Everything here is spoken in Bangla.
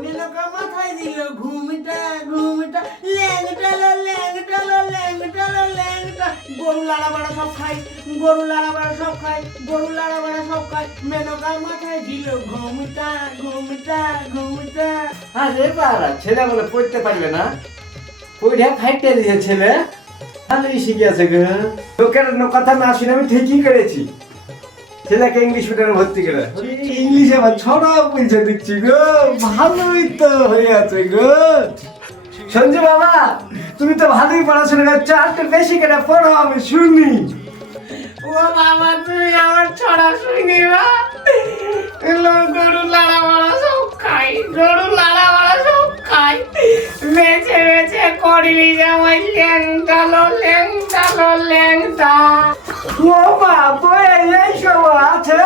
মেনকা মাথায় দিল ঘুমটা ঘুমটা ল্যাংটালো ল্যাংটালো ল্যাংটালো ল্যাংটা গরু লাড়া বাড়া সব খাই গরু লাড়া বাড়া সব খাই গরু লাড়া বাড়া সব খাই মেনকা মাথায় দিল ঘুমটা ঘুমটা ঘুমটা। আরে বাড়া ছেলে বলে পড়তে পারবে না, পড়ে ফাইটে দিয়ে ছেলে ভালোই শিখে আছে গো। লোকের কথা না শুনে আমি ঠিকই করেছি, ছেলেকে ইংলিশ মিডিয়ামে ভর্তি করে। ইংলিশ আবার ছড়াও বলছে দিচ্ছি গো, ভালোই তো হয়ে আছে গো। সঞ্জু বাবা তুমি তো ভালোই পড়াশোনা করছো, আর একটু বেশি করে পড়ো আমি শুনি। ও বাবা তুমি আমার ছড়া শুনিবা? গরু লাড়া বাড়া সব খাই গরু লাড়া বাড়া সব খাই বেছে বেছে করিলি জামাই ল্যাংটালো ল্যাংটালো ল্যাংটা। ও বাবা এই সব আছে।